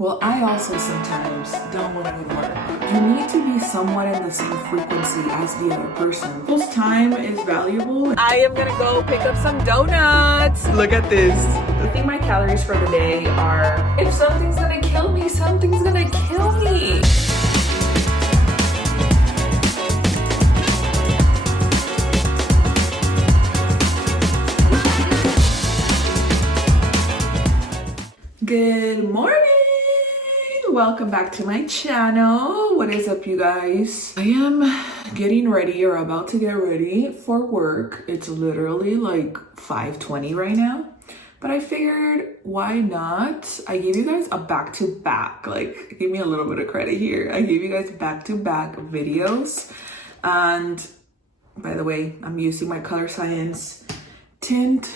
Well, I also sometimes don't want to go to work. You need to be somewhat in the same frequency as the other person. People's time is valuable. I am gonna go pick up some donuts. Look at this. I think my calories for the day are, if something's gonna kill me, something's gonna kill me. Good morning. Welcome back to my channel. What is up, you guys? I am getting ready or about to get ready for work. It's literally like 5:20 right now, but I figured why not? I gave you guys a back-to-back, like give me a little bit of credit here. I gave you guys back-to-back videos, and by the way, I'm using my Color Science tint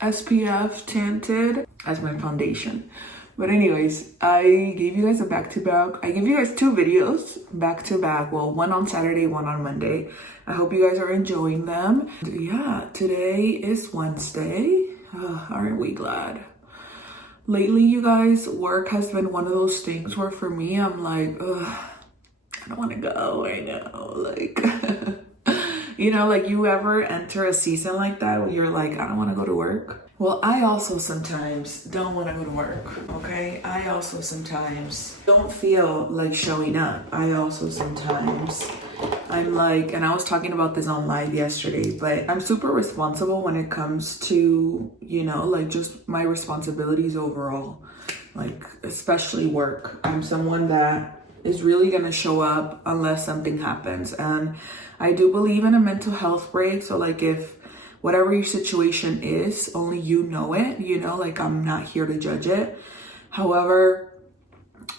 SPF tinted as my foundation. But anyways, I gave you guys a back-to-back. I gave you guys two videos back-to-back. Well, one on Saturday, one on Monday. I hope you guys are enjoying them. Yeah, today is Wednesday. Aren't we glad? Lately, you guys, work has been one of those things where for me, I'm like, I don't want to go right now. Like, you know, like you ever enter a season like that when you're like, I don't want to go to work? Well, I also sometimes don't want to go to work, okay? I also sometimes don't feel like showing up. I also sometimes, I'm like, and I was talking about this on live yesterday, but I'm super responsible when it comes to, you know, like just my responsibilities overall, like especially work. I'm someone that is really going to show up unless something happens. And I do believe in a mental health break. So like if whatever your situation is, only you know it, you know, like I'm not here to judge it. However,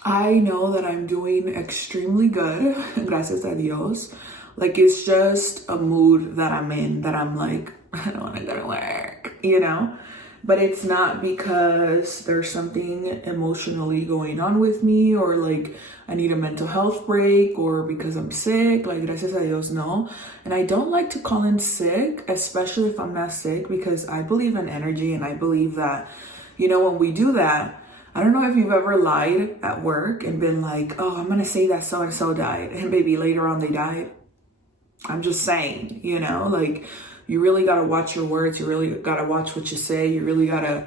I know that I'm doing extremely good, gracias a Dios. Like it's just a mood that I'm in that I'm like, I don't want to go to work, you know? But it's not because there's something emotionally going on with me or like I need a mental health break or because I'm sick, like gracias a Dios, no. And I don't like to call in sick, especially if I'm not sick, because I believe in energy and I believe that, you know, when we do that, I don't know if you've ever lied at work and been like, oh, I'm going to say that so-and-so died. And maybe later on they died. I'm just saying, you know, like you really got to watch your words. You really got to watch what you say. You really got to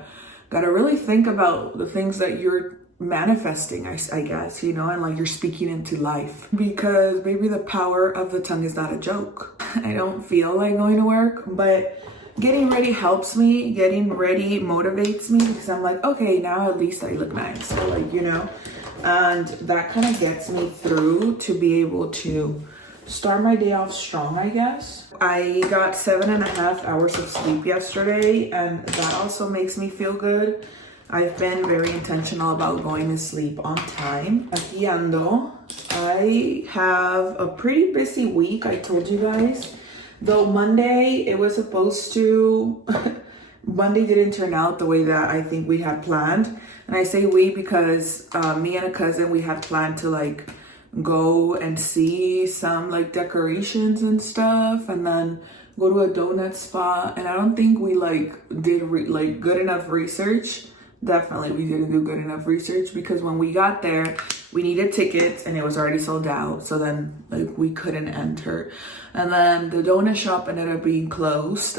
really think about the things that you're manifesting, I guess, you know, and like you're speaking into life, because maybe the power of the tongue is not a joke. I don't feel like going to work, but getting ready helps me. Getting ready motivates me because I'm like, okay, now at least I look nice. So like, you know, and that kind of gets me through to be able to start my day off strong, I guess. I got 7.5 hours of sleep yesterday, and that also makes me feel good. I've been very intentional about going to sleep on time. Aquí ando. I have a pretty busy week, I told you guys. Though Monday, it was supposed to... Monday didn't turn out the way that I think we had planned. And I say we because me and a cousin, we had planned to like go and see some like decorations and stuff, and then go to a donut spot. And I don't think we like did like good enough research. Definitely we didn't do good enough research, because when we got there we needed tickets and it was already sold out, so then like we couldn't enter. And then the donut shop ended up being closed.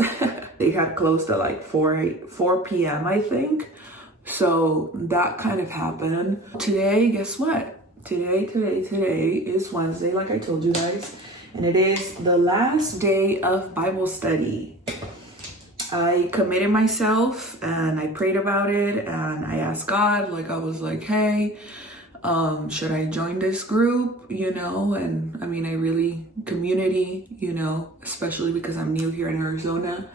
They had closed at like 4 p.m. I think, so that kind of happened. Today, guess what? Today is Wednesday, like I told you guys, and it is the last day of Bible study. I committed myself and I prayed about it and I asked God, like I was like, hey, should I join this group, you know? And I mean, I really, community, you know, especially because I'm new here in Arizona.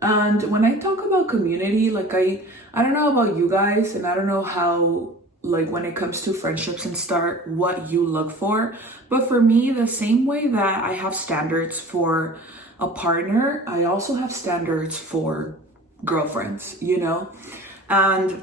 And when I talk about community, like I don't know about you guys, and I don't know how, like when it comes to friendships and start, what you look for. But for me, the same way that I have standards for a partner, I also have standards for girlfriends, you know? And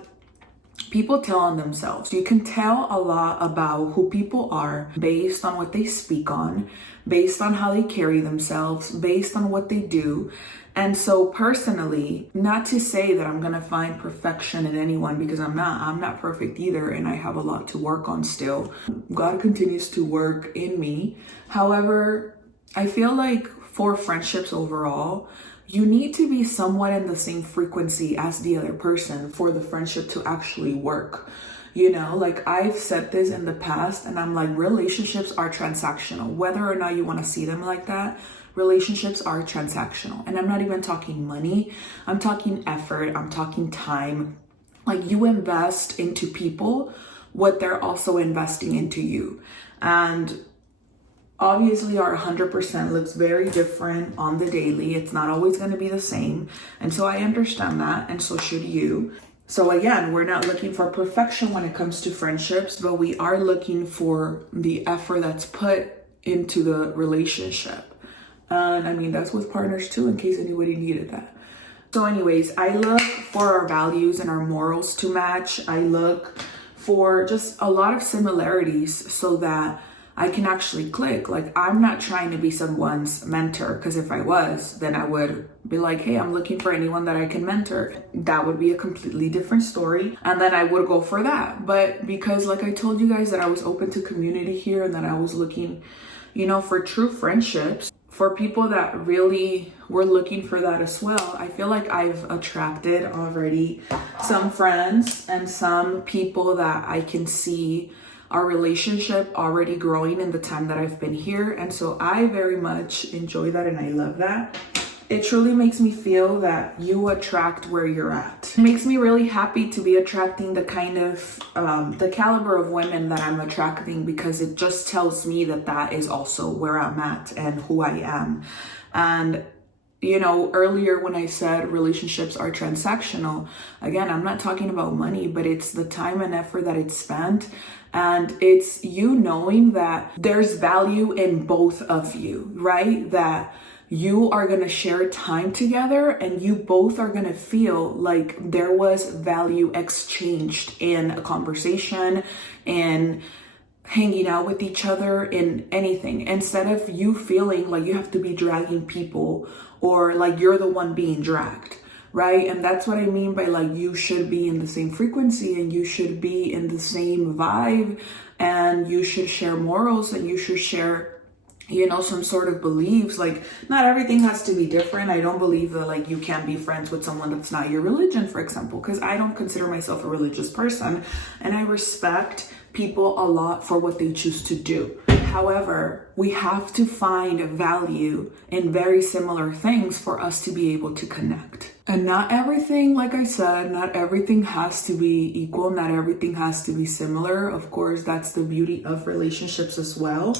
people tell on themselves. You can tell a lot about who people are based on what they speak on, based on how they carry themselves, based on what they do. And so personally, not to say that I'm gonna find perfection in anyone, because I'm not perfect either, and I have a lot to work on still. God continues to work in me. However, I feel like for friendships overall, you need to be somewhat in the same frequency as the other person for the friendship to actually work. You know, like I've said this in the past, and I'm like, relationships are transactional. Whether or not you want to see them like that, relationships are transactional. And I'm not even talking money. I'm talking effort. I'm talking time. Like, you invest into people what they're also investing into you. And obviously our 100% looks very different on the daily. It's not always going to be the same. And so I understand that, and so should you. So again, we're not looking for perfection when it comes to friendships, but we are looking for the effort that's put into the relationship. And I mean, that's with partners too, in case anybody needed that. So anyways, I look for our values and our morals to match. I look for just a lot of similarities so that I can actually click. Like, I'm not trying to be someone's mentor, because if I was, then I would be like, hey, I'm looking for anyone that I can mentor. That would be a completely different story, and then I would go for that. But because, like I told you guys, that I was open to community here, and that I was looking, you know, for true friendships, for people that really were looking for that as well, I feel like I've attracted already some friends and some people that I can see our relationship already growing in the time that I've been here. And so I very much enjoy that, and I love that. It truly makes me feel that you attract where you're at. It makes me really happy to be attracting the kind of, the caliber of women that I'm attracting, because it just tells me that that is also where I'm at and who I am. And you know, earlier when I said relationships are transactional, again, I'm not talking about money, but it's the time and effort that it's spent. And it's you knowing that there's value in both of you, right? That you are going to share time together, and you both are going to feel like there was value exchanged in a conversation, in hanging out with each other, in anything, instead of you feeling like you have to be dragging people, or like you're the one being dragged, right? And that's what I mean by, like, you should be in the same frequency, and you should be in the same vibe, and you should share morals, and you should share, you know, some sort of beliefs. Like, not everything has to be different. I don't believe that, like, you can't be friends with someone that's not your religion, for example, because I don't consider myself a religious person, and I respect people a lot for what they choose to do. However, we have to find value in very similar things for us to be able to connect. And not everything, like I said, not everything has to be equal. Not everything has to be similar. Of course, that's the beauty of relationships as well,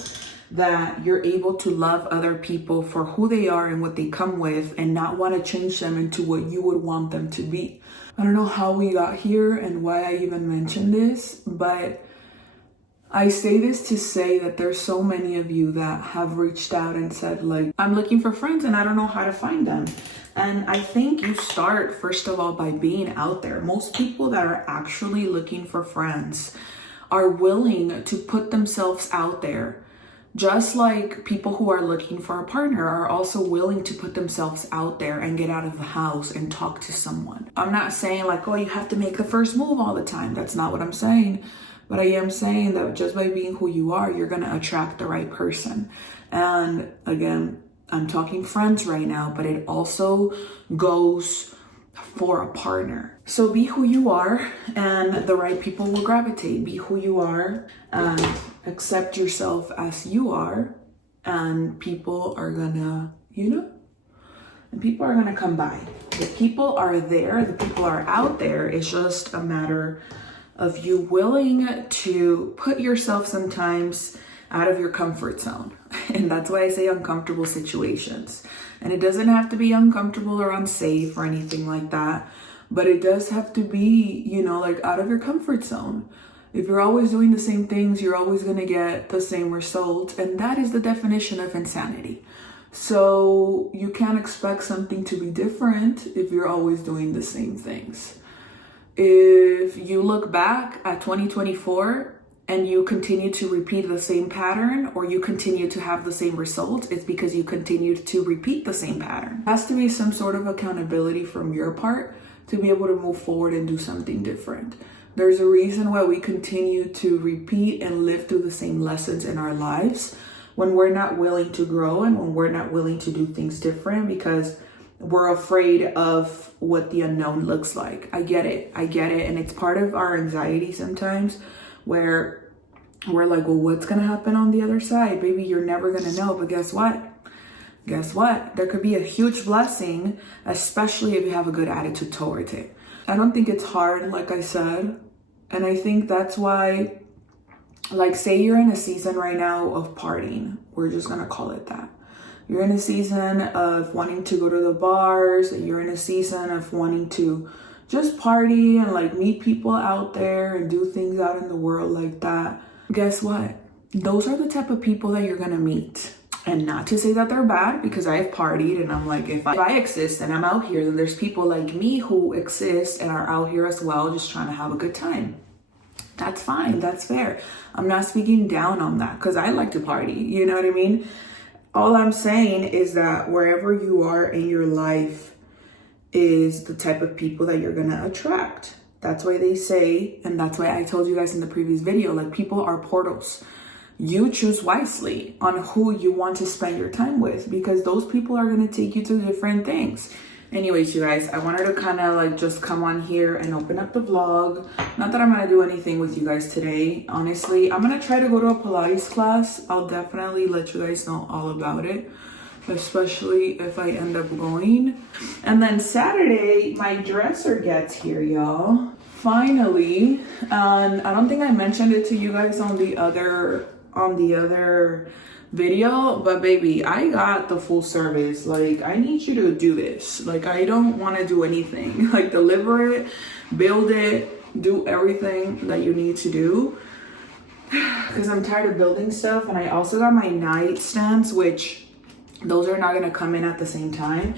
that you're able to love other people for who they are and what they come with, and not want to change them into what you would want them to be. I don't know how we got here and why I even mentioned this, but I say this to say that there's so many of you that have reached out and said, like, I'm looking for friends and I don't know how to find them. And I think you start, first of all, by being out there. Most people that are actually looking for friends are willing to put themselves out there. Just like people who are looking for a partner are also willing to put themselves out there and get out of the house and talk to someone. I'm not saying like, oh, you have to make the first move all the time. That's not what I'm saying. But I am saying that just by being who you are, you're going to attract the right person. And again, I'm talking friends right now, but it also goes for a partner. So be who you are, and the right people will gravitate. Be who you are and accept yourself as you are, and people are gonna, and people are gonna come by. The people are there, the people are out there. It's just a matter of you willing to put yourself sometimes out of your comfort zone. And that's why I say uncomfortable situations. And it doesn't have to be uncomfortable or unsafe or anything like that, but it does have to be, like out of your comfort zone. If you're always doing the same things, you're always going to get the same results. And that is the definition of insanity. So you can't expect something to be different if you're always doing the same things. if you look back at 2024 and you continue to repeat the same pattern, or you continue to have the same results, it's because you continue to repeat the same pattern. There has to be some sort of accountability from your part to be able to move forward and do something different. There's a reason why we continue to repeat and live through the same lessons in our lives when we're not willing to grow and when we're not willing to do things different, because we're afraid of what the unknown looks like. I get it. And it's part of our anxiety sometimes, where we're like, well, what's gonna happen on the other side? Baby, you're never gonna know. But guess what? There could be a huge blessing, especially if you have a good attitude towards it. I don't think it's hard, like I said. And I think that's why, like, say you're in a season right now of partying. We're just gonna call it that. You're in a season of wanting to go to the bars. You're in a season of wanting to just party and like meet people out there and do things out in the world like that. Guess what? Those are the type of people that you're gonna meet. And not to say that they're bad, because I have partied and I'm like, if I exist and I'm out here, then there's people like me who exist and are out here as well, just trying to have a good time. That's fine, that's fair. I'm not speaking down on that, because I like to party, you know what I mean? All I'm saying is that wherever you are in your life is the type of people that you're gonna attract. That's why they say, and that's why I told you guys in the previous video, like, people are portals. You choose wisely on who you want to spend your time with, because those people are gonna take you to different things. Anyways, you guys, I wanted to kind of like just come on here and open up the vlog. Not that I'm gonna do anything with you guys today. Honestly, I'm gonna try to go to a Pilates class. I'll definitely let you guys know all about it, especially if I end up going. And then Saturday, my dresser gets here, y'all. Finally. And I don't think I mentioned it to you guys on the other video, but baby, I got the full service. Like, I need you to do this. Like, I don't want to do anything. Like, deliver it, build it, do everything that you need to do, because I'm tired of building stuff. And I also got my nightstands, which those are not going to come in at the same time,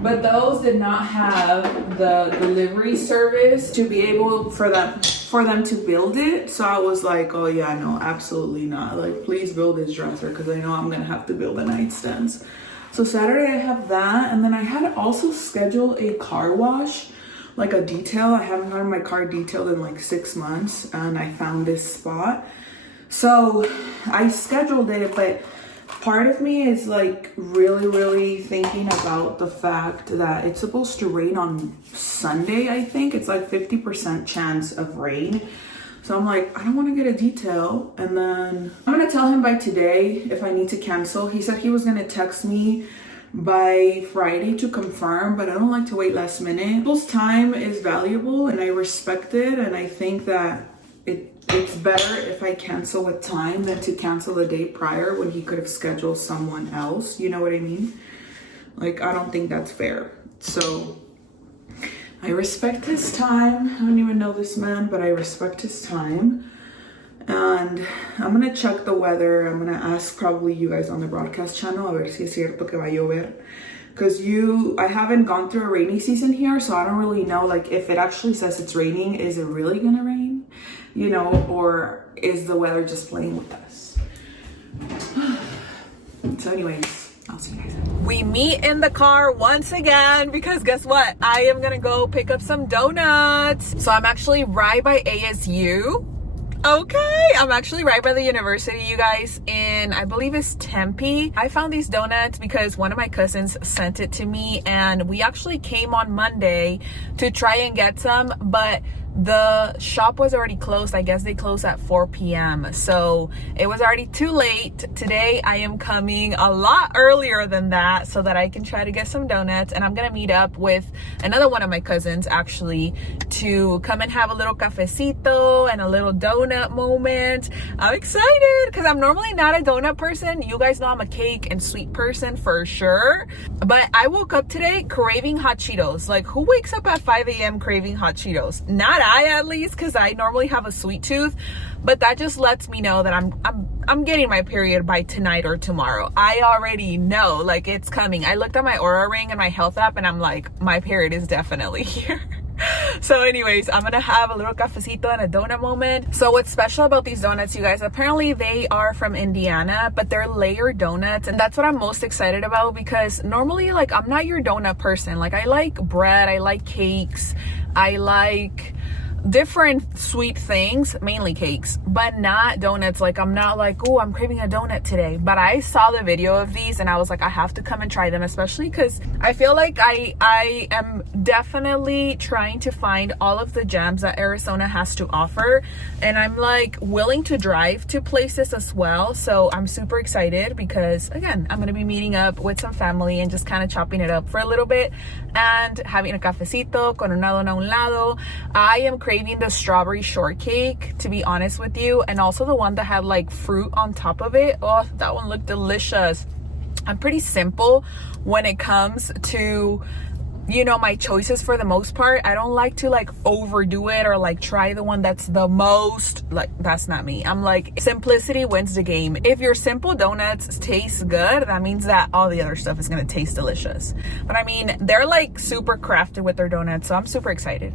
but those did not have the delivery service to be able for them to build it. So I was like, oh yeah, no, absolutely not. Like, please build this dresser, because I know I'm gonna have to build the nightstands. So Saturday I have that, and then I had also scheduled a car wash, like a detail. I haven't gotten my car detailed in like 6 months, and I found this spot. So I scheduled it, but part of me is like really thinking about the fact that it's supposed to rain on Sunday. I think it's like 50% chance of rain. So I'm like, I don't want to get a detail. And then I'm going to tell him by today if I need to cancel. He said he was going to text me by Friday to confirm, but I don't like to wait last minute. People's time is valuable and I respect it. And I think that it's better if I cancel with time than to cancel the day prior when he could have scheduled someone else. You know what I mean? Like, I don't think that's fair. So I respect his time. I don't even know this man, but I respect his time. And I'm gonna check the weather. I'm gonna ask probably you guys on the broadcast channel a ver si es cierto que va a llover. Because I haven't gone through a rainy season here, so I don't really know, like, if it actually says it's raining, is it really gonna rain? You know, or is the weather just playing with us? So anyways, I'll see you guys. We meet in the car once again, because guess what? I am gonna go pick up some donuts. So I'm actually right by ASU. Okay, I'm actually right by the university, you guys, in, I believe it's Tempe. I found these donuts because one of my cousins sent it to me, and we actually came on Monday to try and get some, but the shop was already closed. I guess they closed at 4 p.m. So it was already too late. Today I am coming a lot earlier than that so that I can try to get some donuts, and I'm gonna meet up with another one of my cousins actually to come and have a little cafecito and a little donut moment. I'm excited because I'm normally not a donut person. You guys know I'm a cake and sweet person for sure, but I woke up today craving hot Cheetos. Like, who wakes up at 5 a.m. craving hot Cheetos? Not I, at least, because I normally have a sweet tooth, but that just lets me know that I'm getting my period by tonight or tomorrow. I already know, like, it's coming. I looked at my Aura ring and my health app, and I'm like, my period is definitely here. So anyways, I'm gonna have a little cafecito and a donut moment. So what's special about these donuts, you guys, apparently they are from Indiana, but they're layered donuts, and that's what I'm most excited about, because normally, like, I'm not your donut person. Like, I like bread, I like cakes, I like different sweet things, mainly cakes, but not donuts. Like, I'm not like, oh, I'm craving a donut today. But I saw the video of these and I was like, I have to come and try them, especially because I feel like I am definitely trying to find all of the gems that Arizona has to offer, and I'm like willing to drive to places as well. So I'm super excited because, again, I'm gonna be meeting up with some family and just kind of chopping it up for a little bit and having a cafecito con una dona a un lado. I am craving the strawberry shortcake, to be honest with you, and also the one that had like fruit on top of it. Oh, that one looked delicious. I'm pretty simple when it comes to, you know, my choices for the most part. I don't like to like overdo it or like try the one that's the most, like, that's not me. I'm like, simplicity wins the game. If your simple donuts taste good, that means that all the other stuff is gonna taste delicious. But I mean, they're like super crafted with their donuts, so I'm super excited.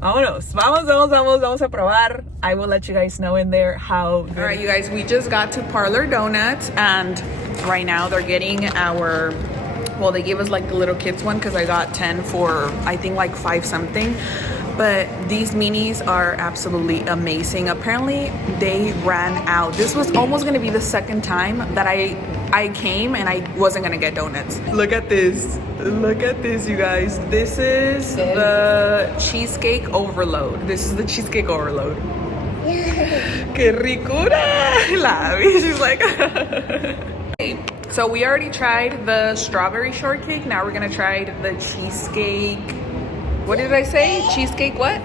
Vamos a probar. I will let you guys know in there how good. All right, you guys, we just got to Parlor Donuts, and right now they're getting our, well, they gave us like the little kids one because I got 10 for I think like 5 something. But these minis are absolutely amazing. Apparently they ran out. This was almost gonna be the second time that I came and I wasn't gonna get donuts. Look at this. Look at this, you guys. This is the cheesecake overload. This is the cheesecake overload. Que ricura! La she's like. So we already tried the strawberry shortcake. Now we're gonna try the cheesecake. What did I say? Cheesecake what?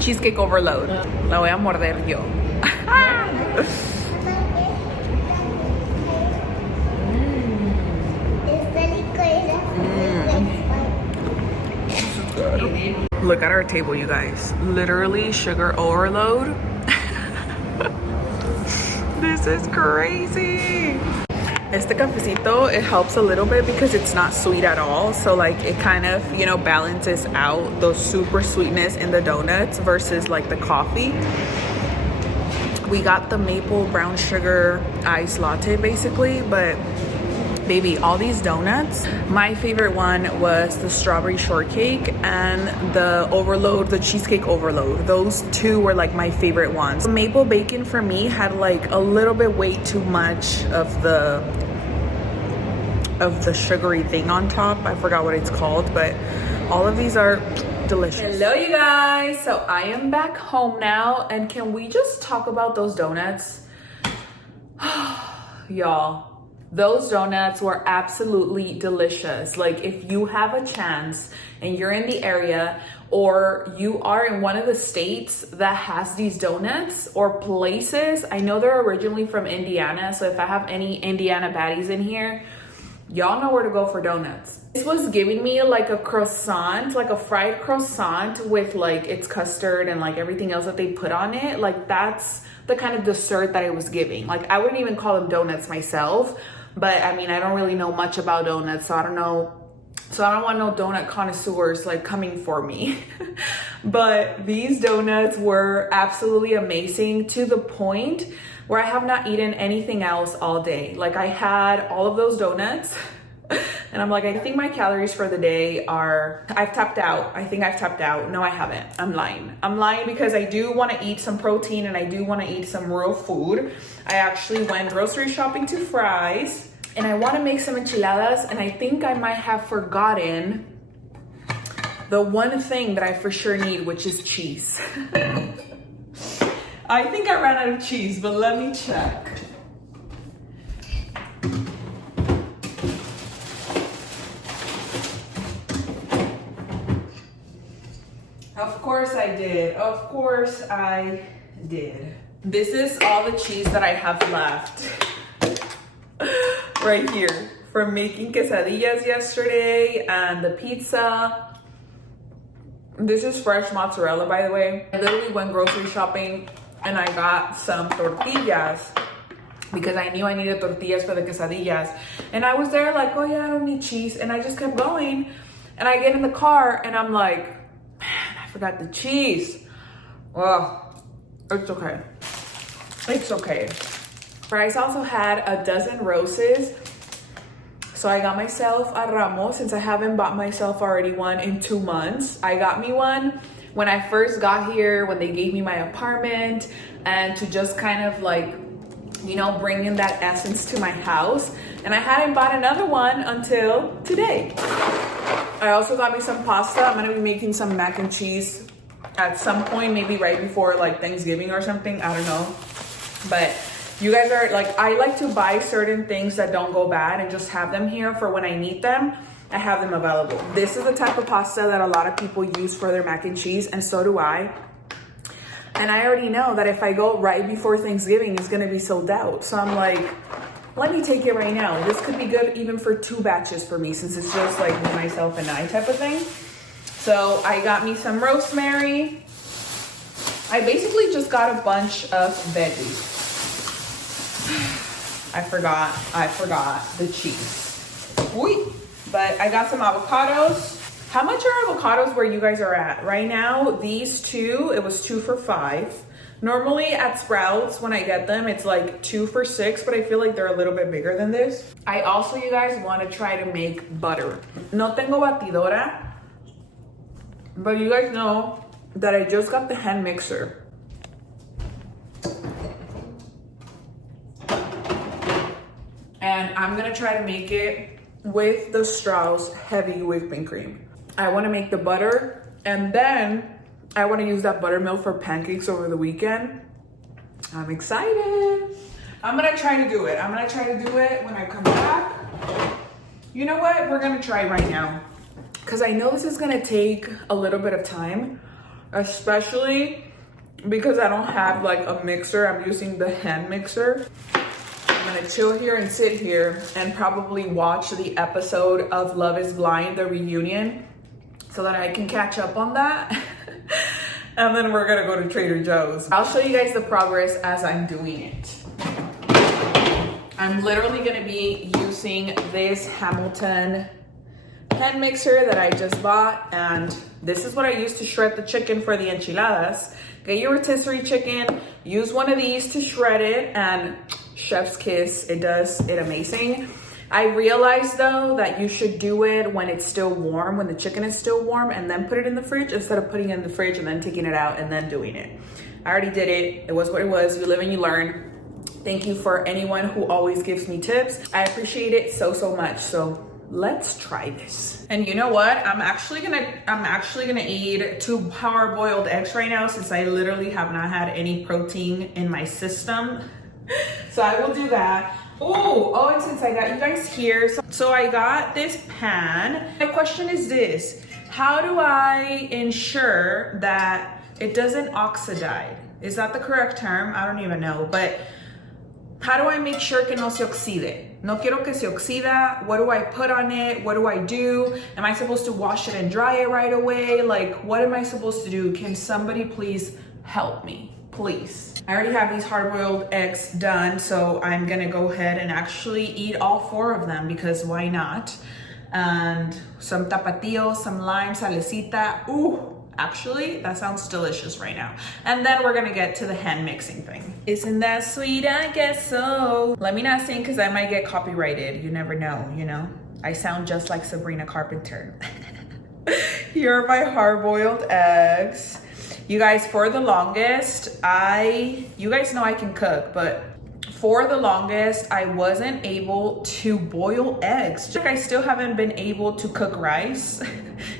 Cheesecake overload. La voy a morder yo. Look at our table, you guys. Literally sugar overload. This is crazy. Este cafecito, it helps a little bit because it's not sweet at all. So like it kind of, you know, balances out those super sweetness in the donuts versus like the coffee. We got the maple brown sugar iced latte basically, but baby, all these donuts, my favorite one was the strawberry shortcake and the overload, the cheesecake overload. Those two were like my favorite ones. The maple bacon for me had like a little bit way too much of the sugary thing on top. I forgot what it's called, but all of these are delicious. Hello, you guys. So I am back home now, and can we just talk about those donuts? Y'all, those donuts were absolutely delicious. Like, if you have a chance and you're in the area or you are in one of the states that has these donuts or places, I know they're originally from Indiana, so if I have any Indiana baddies in here, y'all know where to go for donuts. This was giving me like a croissant, like a fried croissant with like its custard and like everything else that they put on it. Like, that's the kind of dessert that it was giving. Like, I wouldn't even call them donuts myself, but I mean, I don't really know much about donuts, so I don't know. So I don't want no donut connoisseurs like coming for me. But these donuts were absolutely amazing, to the point where I have not eaten anything else all day. Like, I had all of those donuts and I'm like, I think my calories for the day are, I've tapped out. I think I've tapped out. No, I haven't. I'm lying. I'm lying because I do want to eat some protein and I do want to eat some real food. I actually went grocery shopping to Fry's and I want to make some enchiladas, and I think I might have forgotten the one thing that I for sure need, which is cheese. I think I ran out of cheese, but let me check. Of course I did. Of course I did. This is all the cheese that I have left. Right here. From making quesadillas yesterday and the pizza. This is fresh mozzarella, by the way. I literally went grocery shopping and I got some tortillas because I knew I needed tortillas for the quesadillas. And I was there like, oh yeah, I don't need cheese. And I just kept going. And I get in the car and I'm like, man, I forgot the cheese. Well, it's okay. It's okay. Bryce also had a dozen roses. So I got myself a ramo since I haven't bought myself already one in 2 months. I got me one when I first got here, when they gave me my apartment, and to just kind of like, you know, bring in that essence to my house. And I hadn't bought another one until today. I also got me some pasta. I'm gonna be making some mac and cheese at some point, maybe right before like Thanksgiving or something, I don't know. But you guys are like, I like to buy certain things that don't go bad and just have them here for when I need them. I have them available. This is the type of pasta that a lot of people use for their mac and cheese, and so do I. And I already know that if I go right before Thanksgiving, it's gonna be sold out. So I'm like, let me take it right now. This could be good even for 2 batches for me, since it's just like me, myself, and I type of thing. So I got me some rosemary. I basically just got a bunch of veggies. I forgot the cheese. Ooh. But I got some avocados. How much are avocados where you guys are at? Right now, these two, it was 2 for $5. Normally at Sprouts, when I get them, it's like 2 for $6, but I feel like they're a little bit bigger than this. I also, you guys, want to try to make butter. No tengo batidora, but you guys know that I just got the hand mixer. And I'm gonna try to make it with the Strauss heavy whipping cream. I wanna make the butter, and then I wanna use that buttermilk for pancakes over the weekend. I'm excited. I'm gonna try to do it. I'm gonna try to do it when I come back. You know what? We're gonna try right now, because I know this is gonna take a little bit of time, especially because I don't have like a mixer. I'm using the hand mixer. I'm gonna chill here and sit here and probably watch the episode of Love is Blind, the reunion, so that I can catch up on that. And then we're gonna go to Trader Joe's. I'll show you guys the progress as I'm doing it. I'm literally gonna be using this Hamilton hand mixer that I just bought, and this is what I use to shred the chicken for the enchiladas. Get your rotisserie chicken, use one of these to shred it, and chef's kiss, it does it amazing. I realized though that you should do it when it's still warm, when the chicken is still warm, and then put it in the fridge instead of putting it in the fridge and then taking it out and then doing it. I already did it. It was what it was. You live and you learn. Thank you for anyone who always gives me tips. I appreciate it so much. So let's try this. And you know what? I'm actually gonna eat 2 hard-boiled eggs right now, since I literally have not had any protein in my system. So I will do that. Oh, and since I got you guys here, so I got this pan. My question is this: how do I ensure that it doesn't oxidize? Is that the correct term? I don't even know, but how do I make sure que no se oxide? No quiero que se oxida. What do I put on it? What do I do? Am I supposed to wash it and dry it right away? Like, what am I supposed to do? Can somebody please help me? Please. I already have these hard-boiled eggs done, so I'm gonna go ahead and actually eat all 4 of them, because why not? And some tapatio, some lime, salecita. Ooh, actually, that sounds delicious right now. And then we're gonna get to the hand mixing thing. Isn't that sweet? I guess so. Let me not sing, because I might get copyrighted. You never know, you know? I sound just like Sabrina Carpenter. Here are my hard-boiled eggs. You guys, for the longest, you guys know I can cook, but for the longest, I wasn't able to boil eggs. Like, I still haven't been able to cook rice.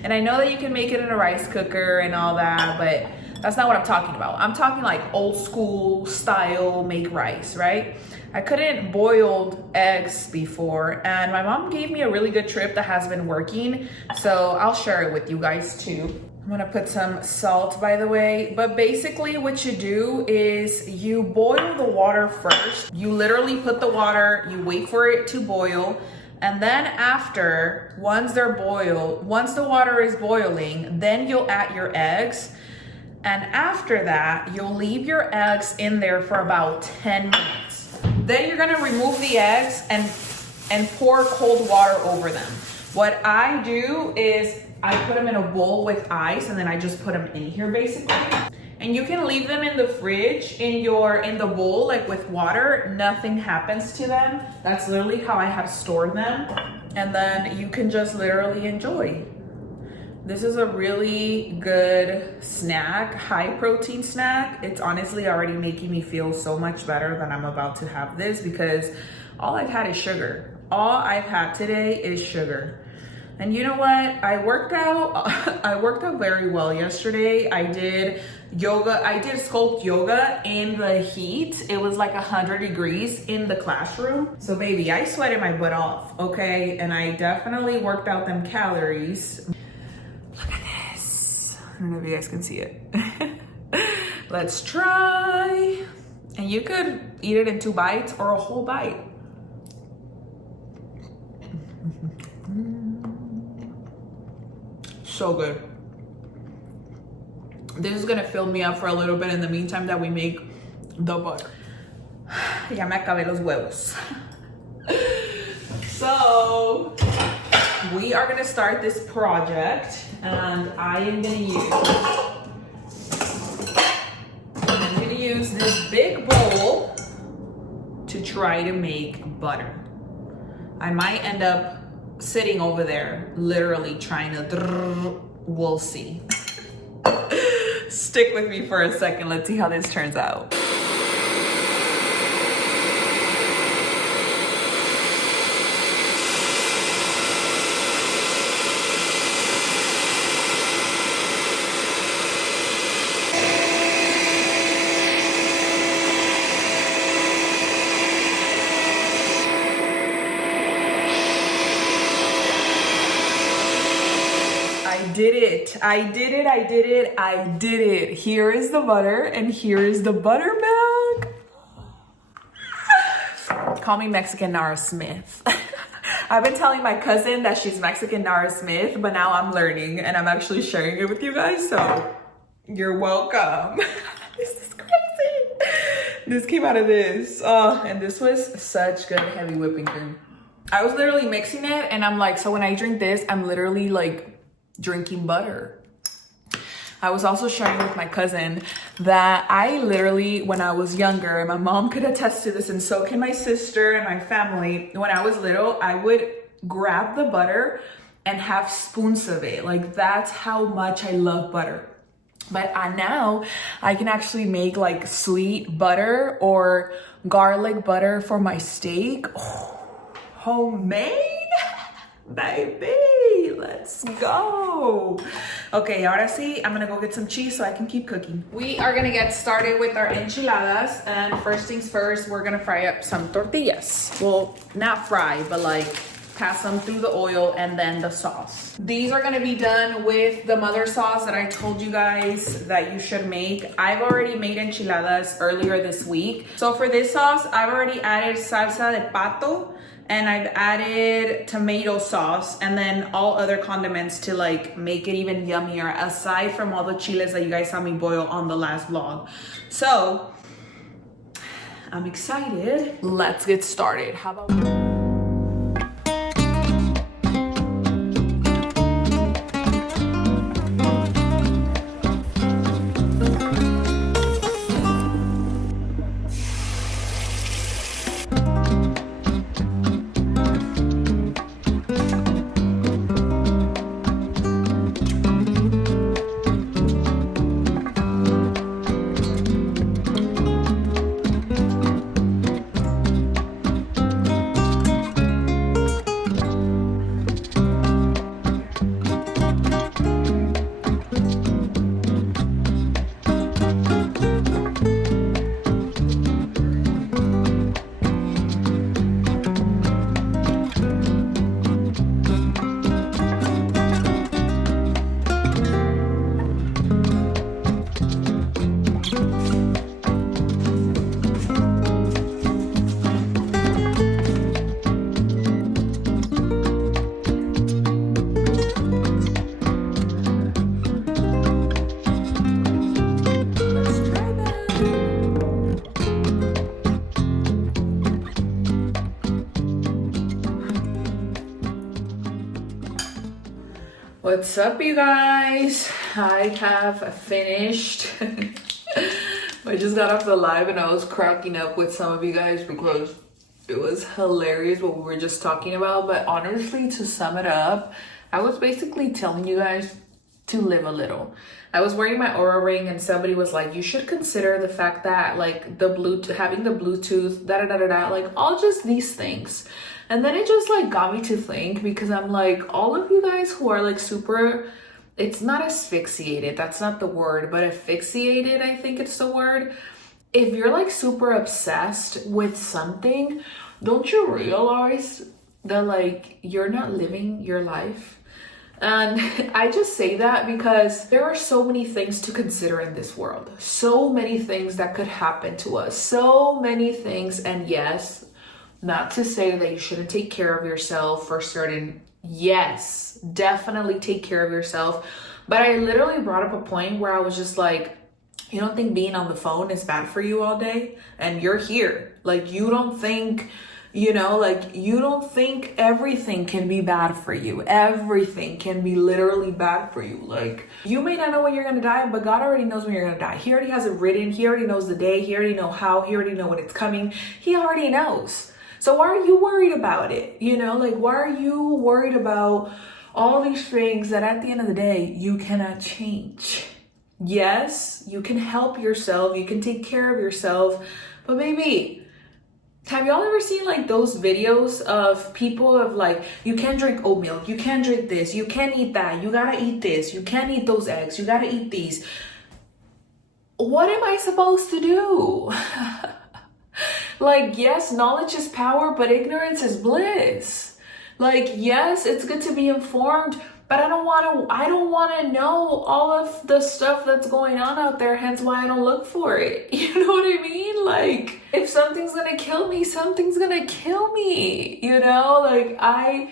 And I know that you can make it in a rice cooker and all that, but that's not what I'm talking about. I'm talking like old school style make rice, right? I couldn't boil eggs before, and my mom gave me a really good tip that has been working. So I'll share it with you guys too. I'm gonna put some salt, by the way. But basically what you do is you boil the water first. You literally put the water, you wait for it to boil. And then after, once the water is boiling, then you'll add your eggs. And after that, you'll leave your eggs in there for about 10 minutes. Then you're gonna remove the eggs and pour cold water over them. What I do is I put them in a bowl with ice and then I just put them in here basically. And you can leave them in the fridge in the bowl, like with water. Nothing happens to them. That's literally how I have stored them. And then you can just literally enjoy. This is a really good snack, high protein snack. It's honestly already making me feel so much better that I'm about to have this, because all I've had is sugar. All I've had today is sugar. And you know what? I worked out very well yesterday. I did yoga. I did sculpt yoga in the heat. It was like 100 degrees in the classroom. So baby, I sweated my butt off, okay? And I definitely worked out them calories. Look at this. I don't know if you guys can see it. Let's try. And you could eat it in 2 bites or a whole bite. So good. This is gonna fill me up for a little bit in the meantime that we make the butter. Ya me acabé los huevos. So we are gonna start this project, and I'm gonna use this big bowl to try to make butter. I might end up sitting over there literally trying to we'll see. Stick with me for a second. Let's see how this turns out. I did it. Here is the butter and here is the buttermilk. Call me Mexican Nara Smith. I've been telling my cousin that she's Mexican Nara Smith, but now I'm learning and I'm actually sharing it with you guys, so you're welcome. This is crazy. This came out of this. And this was such good heavy whipping cream. I was literally mixing it and I'm like, so when I drink this, I'm literally like drinking butter. I was also sharing with my cousin that I literally, when I was younger, and my mom could attest to this, and so can my sister and my family, when I was little, I would grab the butter and have spoons of it. Like, that's how much I love butter. But now I can actually make like sweet butter or garlic butter for my steak. Oh, homemade? Baby, let's go. Okay, ahora sí, I'm gonna go get some cheese so I can keep cooking. We are gonna get started with our enchiladas, and first things first, we're gonna fry up some tortillas. Well, not fry, but like pass them through the oil and then the sauce. These are gonna be done with the mother sauce that I told you guys that you should make. I've already made enchiladas earlier this week. So for this sauce, I've already added salsa de pato, and I've added tomato sauce and then all other condiments to like make it even yummier, aside from all the chiles that you guys saw me boil on the last vlog. So I'm excited. Let's get started. How about... What's up, you guys? I have finished. I just got off the live and I was cracking up with some of you guys because it was hilarious what we were just talking about. But honestly, to sum it up, I was basically telling you guys to live a little. I was wearing my Aura ring and somebody was like, you should consider the fact that like the Bluetooth, having the Bluetooth, like all just these things. And then it just like got me to think, because I'm like, all of you guys who are like super, it's not asphyxiated, that's not the word, but asphyxiated, I think it's the word. If you're like super obsessed with something, don't you realize that like you're not living your life? And I just say that because there are so many things to consider in this world, so many things that could happen to us, so many things. And yes, not to say that you shouldn't take care of yourself for certain, yes, definitely take care of yourself. But I literally brought up a point where I was just like, you don't think being on the phone is bad for you all day? And you're here. Like, you don't think, you don't think everything can be bad for you. Everything can be literally bad for you. Like, you may not know when you're going to die, but God already knows when you're going to die. He already has it written. He already knows the day. He already knows how. He already knows when it's coming. He already knows. So why are you worried about it? Why are you worried about all these things that at the end of the day, you cannot change? Yes, you can help yourself. You can take care of yourself. But baby, have y'all ever seen like those videos of people of like, you can't drink oat milk, you can't drink this, you can't eat that, you gotta eat this, you can't eat those eggs, you gotta eat these. What am I supposed to do? Like, yes, knowledge is power, but ignorance is bliss. Like, yes, it's good to be informed, but I don't want to know all of the stuff that's going on out there, hence why I don't look for it. You know what I mean? Like, if something's going to kill me, something's going to kill me. Like, I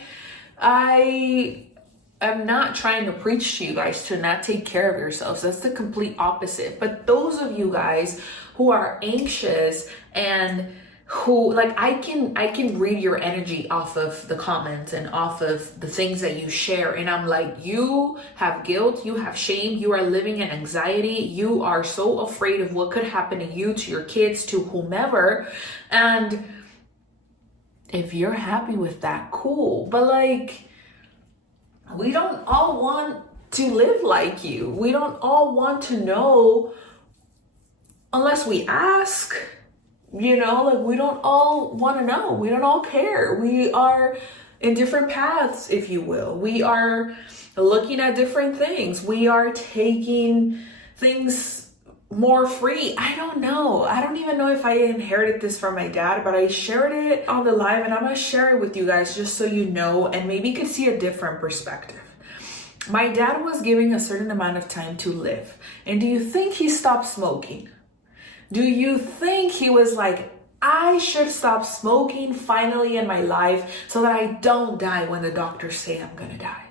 am not trying to preach to you guys to not take care of yourselves. That's the complete opposite. But those of you guys who are anxious and who like, I can read your energy off of the comments and off of the things that you share. And I'm like, you have guilt, you have shame, you are living in anxiety. You are so afraid of what could happen to you, to your kids, to whomever. And if you're happy with that, cool. But like, we don't all want to live like you. We don't all want to know unless we ask. We don't all want to know. We don't all care. We are in different paths, if you will. We are looking at different things. We are taking things more free. I don't know. I don't even know if I inherited this from my dad, but I shared it on the live and I'm going to share it with you guys just so you know and maybe you can see a different perspective. My dad was giving a certain amount of time to live. And do you think he stopped smoking? Do you think he was like, I should stop smoking finally in my life so that I don't die when the doctors say I'm gonna die?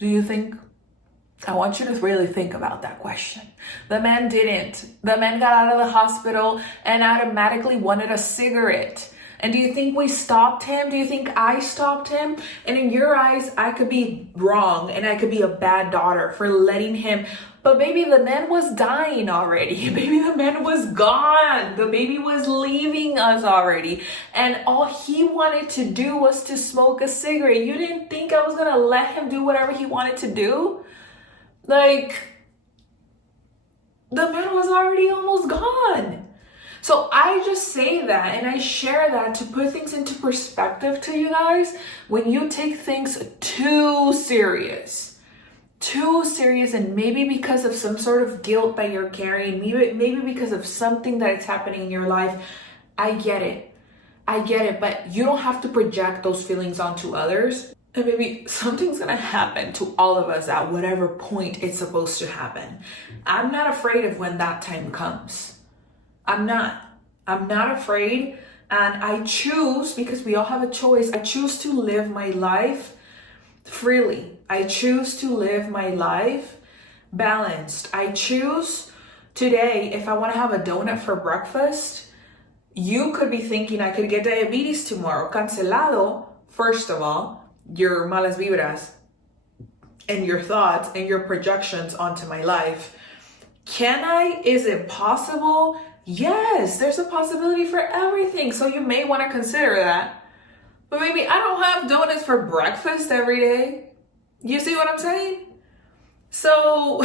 Do you think? I want you to really think about that question. The man didn't. The man got out of the hospital and automatically wanted a cigarette. And do you think we stopped him? Do you think I stopped him? And in your eyes, I could be wrong and I could be a bad daughter for letting him. But baby, the man was dying already. Baby, the man was gone. The baby was leaving us already. And all he wanted to do was to smoke a cigarette. You didn't think I was going to let him do whatever he wanted to do? Like, the man was already almost gone. So I just say that and I share that to put things into perspective to you guys. When you take things too serious and maybe because of some sort of guilt that you're carrying, maybe because of something that is happening in your life, I get it, but you don't have to project those feelings onto others. And maybe something's gonna happen to all of us at whatever point it's supposed to happen. I'm not afraid of when that time comes. I'm not afraid, and I choose, because we all have a choice, I choose to live my life freely. I choose to live my life balanced. I choose today, if I want to have a donut for breakfast, you could be thinking I could get diabetes tomorrow. Cancelado, first of all, your malas vibras. and your thoughts and your projections onto my life. Can I? Is it possible? Yes, there's a possibility for everything. So you may want to consider that. But maybe I don't have donuts for breakfast every day. You see what I'm saying? So,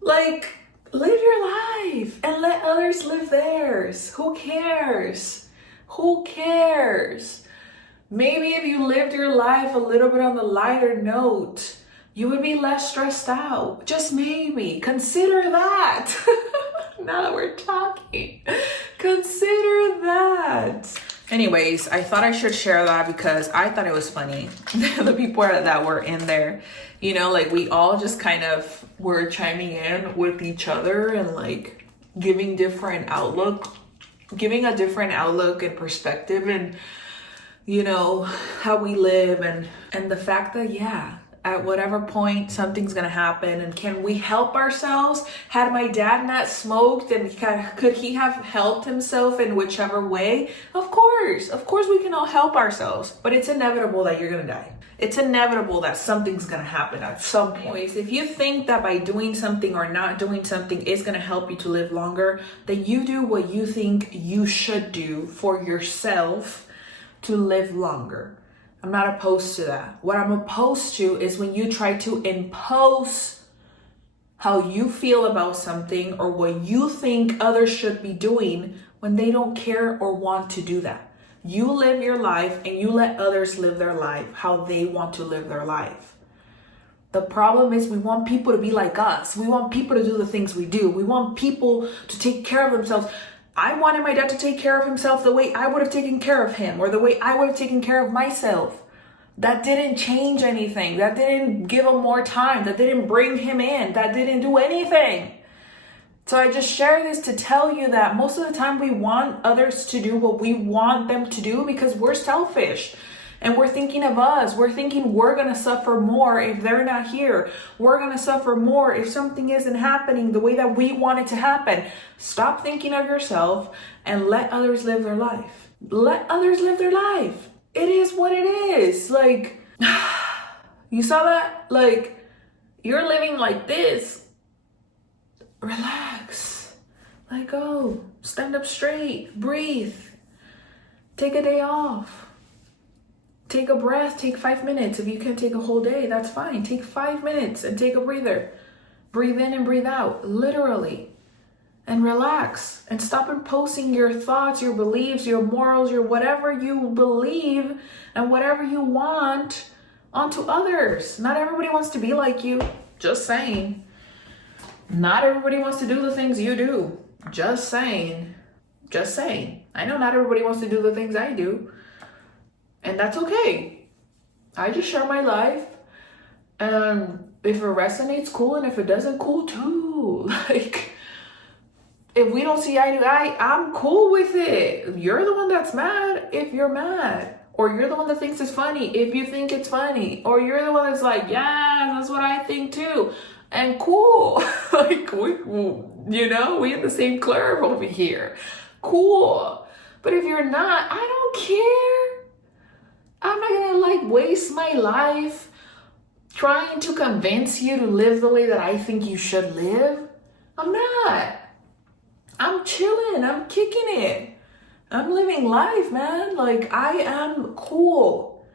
like, live your life and let others live theirs. Who cares? Who cares? Maybe if you lived your life a little bit on the lighter note, you would be less stressed out. Just maybe. Consider that. Now that we're talking, consider that. Anyways, I thought I should share that because I thought it was funny. The people that were in there, you know, like we all just kind of were chiming in with each other and like giving a different outlook and perspective, and you know, how we live, and the fact that, yeah, at whatever point something's gonna happen, and can we help ourselves? Had my dad not smoked, and could he have helped himself in whichever way? Of course we can all help ourselves, but it's inevitable that you're gonna die. It's inevitable that something's gonna happen at some point. Anyways, if you think that by doing something or not doing something is gonna help you to live longer, then you do what you think you should do for yourself to live longer. I'm not opposed to that. What I'm opposed to is when you try to impose how you feel about something or what you think others should be doing when they don't care or want to do that. You live your life and you let others live their life how they want to live their life. The problem is we want people to be like us. We want people to do the things we do. We want people to take care of themselves. I wanted my dad to take care of himself the way I would have taken care of him, or the way I would have taken care of myself. That didn't change anything. That didn't give him more time. That didn't bring him in. That didn't do anything. So I just share this to tell you that most of the time we want others to do what we want them to do because we're selfish. And we're thinking of us. We're thinking we're going to suffer more if they're not here. We're going to suffer more if something isn't happening the way that we want it to happen. Stop thinking of yourself and let others live their life. Let others live their life. It is what it is. Like, you saw that? Like, you're living like this. Relax. Let go. Stand up straight. Breathe. Take a day off. Take a breath, take 5 minutes. If you can take a whole day, that's fine. Take 5 minutes and take a breather. Breathe in and breathe out, literally. And relax and stop imposing your thoughts, your beliefs, your morals, your whatever you believe and whatever you want onto others. Not everybody wants to be like you. Just saying. Not everybody wants to do the things you do. Just saying. Just saying. I know not everybody wants to do the things I do. And that's okay. I just share my life. And if it resonates, cool. And if it doesn't, cool too. Like, if we don't see eye to eye, I'm cool with it. You're the one that's mad if you're mad. Or you're the one that thinks it's funny if you think it's funny. Or you're the one that's like, yeah, that's what I think too. And cool. Like, we in the same club over here. Cool. But if you're not, I don't care. I'm not gonna waste my life trying to convince you to live the way that I think you should live. I'm not. I'm chilling. I'm kicking it. I'm living life, man. Like, I am cool.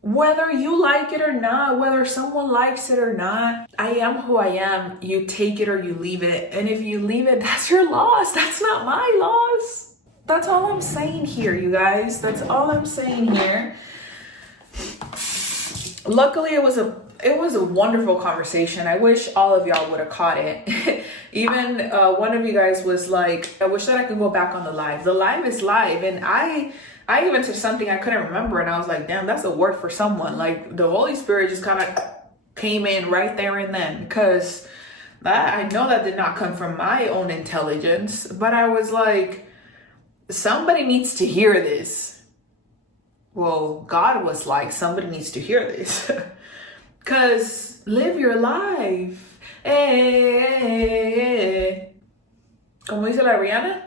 Whether you like it or not, whether someone likes it or not, I am who I am. You take it or you leave it. And if you leave it, that's your loss. That's not my loss. That's all I'm saying here, you guys. That's all I'm saying here. Luckily, it was a wonderful conversation. I wish all of y'all would have caught it. Even one of you guys was like, I wish that I could go back on the live. The live is live. And I even said something I couldn't remember. And I was like, damn, that's a word for someone. Like, the Holy Spirit just kind of came in right there and then. Because I know that did not come from my own intelligence. But I was like, somebody needs to hear this. Well, God was like, somebody needs to hear this. Because live your life. Como dice la Rihanna?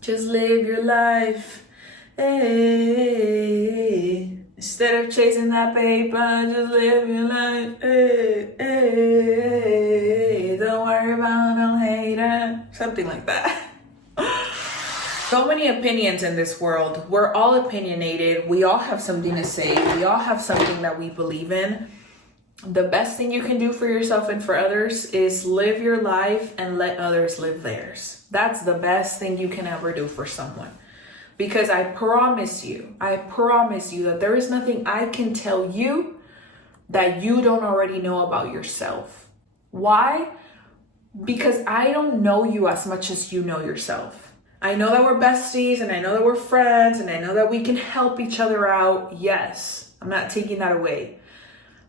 Just live your life. Instead of chasing that paper, just live your life. Hey, hey, hey, don't worry about no hater. Something like that. So many opinions in this world. We're all opinionated. We all have something to say. We all have something that we believe in. The best thing you can do for yourself and for others is live your life and let others live theirs. That's the best thing you can ever do for someone. Because I promise you that there is nothing I can tell you that you don't already know about yourself. Why? Because I don't know you as much as you know yourself. I know that we're besties and I know that we're friends and I know that we can help each other out. Yes, I'm not taking that away.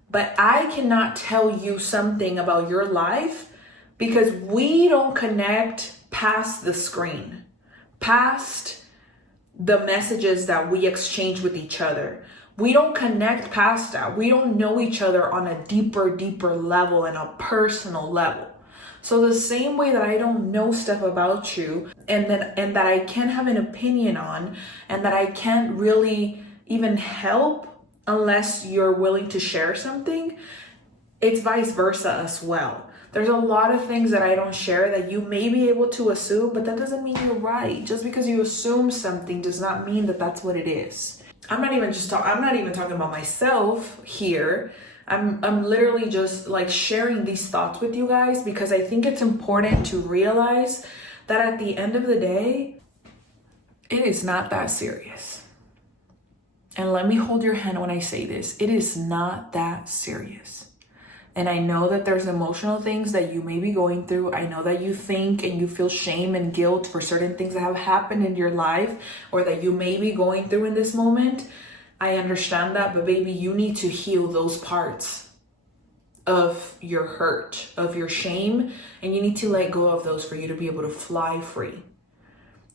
But I cannot tell you something about your life because we don't connect past the screen, past the messages that we exchange with each other. We don't connect past that. We don't know each other on a deeper level and a personal level. So the same way that I don't know stuff about you and that I can't have an opinion on and that I can't really even help unless you're willing to share something, it's vice versa as well. There's a lot of things that I don't share that you may be able to assume, but that doesn't mean you're right. Just because you assume something does not mean that that's what it is. I'm not even talking about myself here. I'm literally just like sharing these thoughts with you guys because I think it's important to realize that at the end of the day, it is not that serious. And let me hold your hand when I say this. It is not that serious. And I know that there's emotional things that you may be going through. I know that you think and you feel shame and guilt for certain things that have happened in your life or that you may be going through in this moment. I understand that, but baby, you need to heal those parts of your hurt, of your shame, and you need to let go of those for you to be able to fly free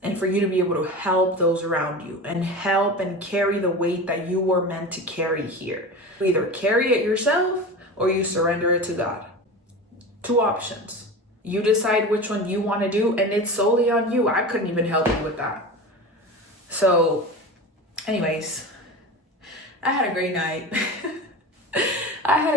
and for you to be able to help those around you and help and carry the weight that you were meant to carry here. You either carry it yourself or you surrender it to God. 2 options. You decide which one you want to do, and it's solely on you. I couldn't even help you with that. So, anyways, I had a great night. I had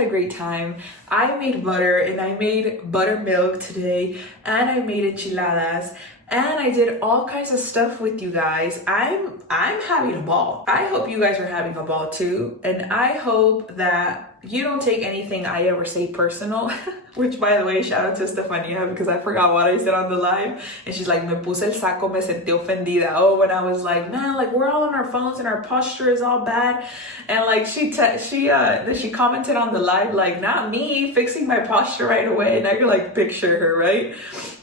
a great time. I made butter and I made buttermilk today and I made enchiladas and I did all kinds of stuff with you guys. I'm having a ball. I hope you guys are having a ball too. And I hope that you don't take anything I ever say personal, which by the way, shout out to Stefania because I forgot what I said on the live. And she's like, me puse el saco, me sentí ofendida. Oh, when I was like, man, like we're all on our phones and our posture is all bad. And like she commented on the live, like not me fixing my posture right away. And I could like picture her, right?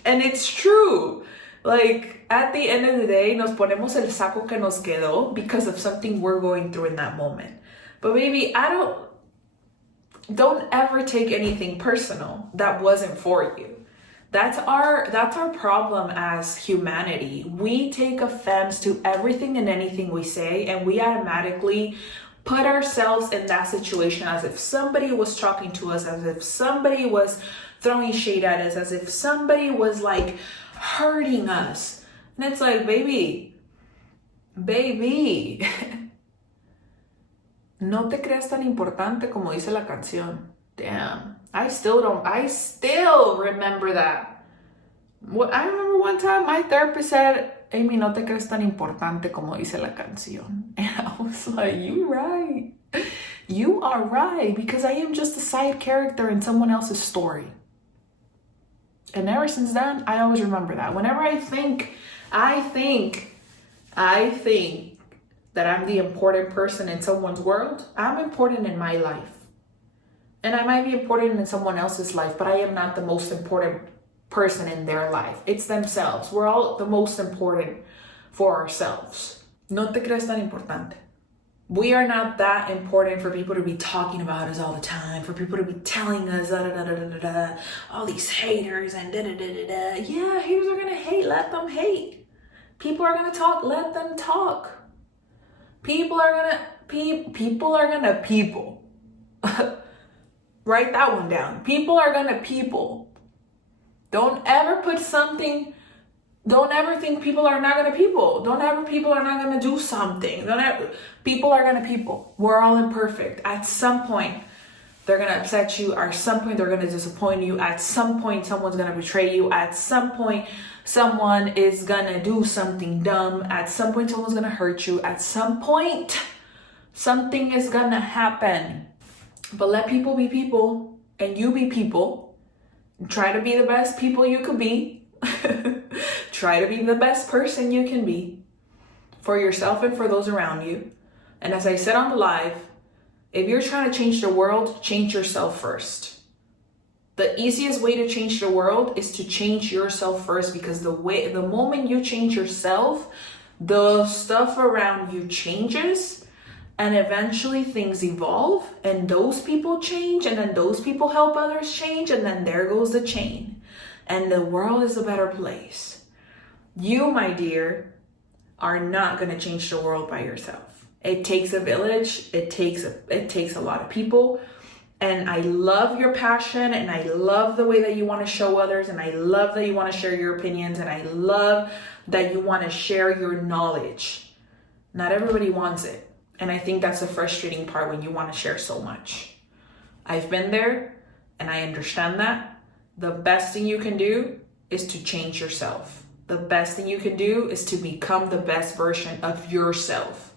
And it's true. Like at the end of the day, nos ponemos el saco que nos quedó because of something we're going through in that moment. But baby, don't ever take anything personal that wasn't for you. That's our problem as humanity. We take offense to everything and anything we say, and we automatically put ourselves in that situation as if somebody was talking to us, as if somebody was throwing shade at us, as if somebody was like hurting us. And it's like, baby, no te creas tan importante como dice la canción. Damn. I still remember that. I remember one time my therapist said, Amy, no te creas tan importante como dice la canción. And I was like, you right. You are right, because I am just a side character in someone else's story. And ever since then, I always remember that. Whenever I think that I'm the important person in someone's world, I'm important in my life. And I might be important in someone else's life, but I am not the most important person in their life. It's themselves. We're all the most important for ourselves. No te creas tan importante. We are not that important for people to be talking about us all the time, for people to be telling us all these haters and Yeah, haters are gonna hate, let them hate. People are gonna talk, let them talk. People are gonna people. Write that one down. People are gonna people. Don't ever put something Don't ever think people are not gonna people. Don't ever people are not gonna do something. Don't ever, people are gonna people. We're all imperfect. At some point, they're gonna upset you. At some point, they're gonna disappoint you. At some point, someone's gonna betray you. At some point, someone is gonna do something dumb. At some point, someone's gonna hurt you. At some point, something is gonna happen. But let people be people, and you be people. Try to be the best people you could be. Try to be the best person you can be for yourself and for those around you. And as I said on the live, if you're trying to change the world, change yourself first. The easiest way to change the world is to change yourself first, because the moment you change yourself, the stuff around you changes, and eventually things evolve, and those people change, and then those people help others change, and then there goes the chain. And the world is a better place. You, my dear, are not going to change the world by yourself. It takes a village. It takes a lot of people. And I love your passion, and I love the way that you want to show others, and I love that you want to share your opinions, and I love that you want to share your knowledge. Not everybody wants it. And I think that's the frustrating part, when you want to share so much. I've been there, and I understand that. The best thing you can do is to change yourself. The best thing you can do is to become the best version of yourself.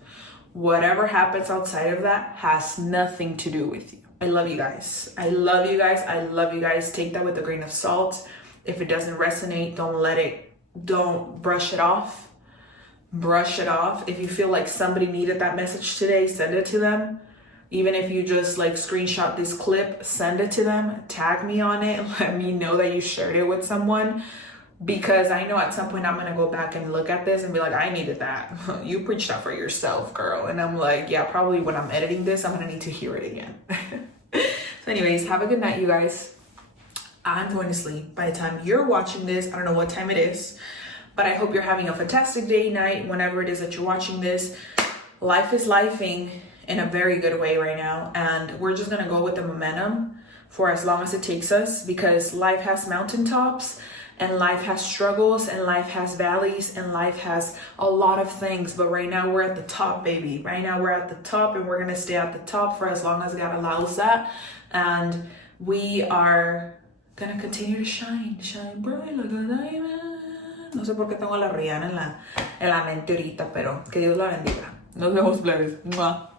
Whatever happens outside of that has nothing to do with you. I love you guys. I love you guys. I love you guys. Take that with a grain of salt. If it doesn't resonate, don't brush it off. Brush it off. If you feel like somebody needed that message today, send it to them. Even if you just like screenshot this clip, send it to them, tag me on it, let me know that you shared it with someone, because I know at some point I'm going to go back and look at this and be like, I needed that. You preached that for yourself, girl. And I'm like, yeah, probably when I'm editing this, I'm going to need to hear it again. So anyways, have a good night, you guys. I'm going to sleep. By the time you're watching this, I don't know what time it is, but I hope you're having a fantastic day, night, whenever it is that you're watching this. Life is lifing in a very good way right now, and we're just gonna go with the momentum for as long as it takes us, because life has mountaintops, and life has struggles, and life has valleys, and life has a lot of things. But right now we're at the top, baby. Right now we're at the top, and we're gonna stay at the top for as long as God allows that. And we are gonna continue to shine bright like a diamond. No sé por qué tengo la Rihanna en la mente ahorita, pero que Dios la bendiga. Nos vemos, plebes. Mua.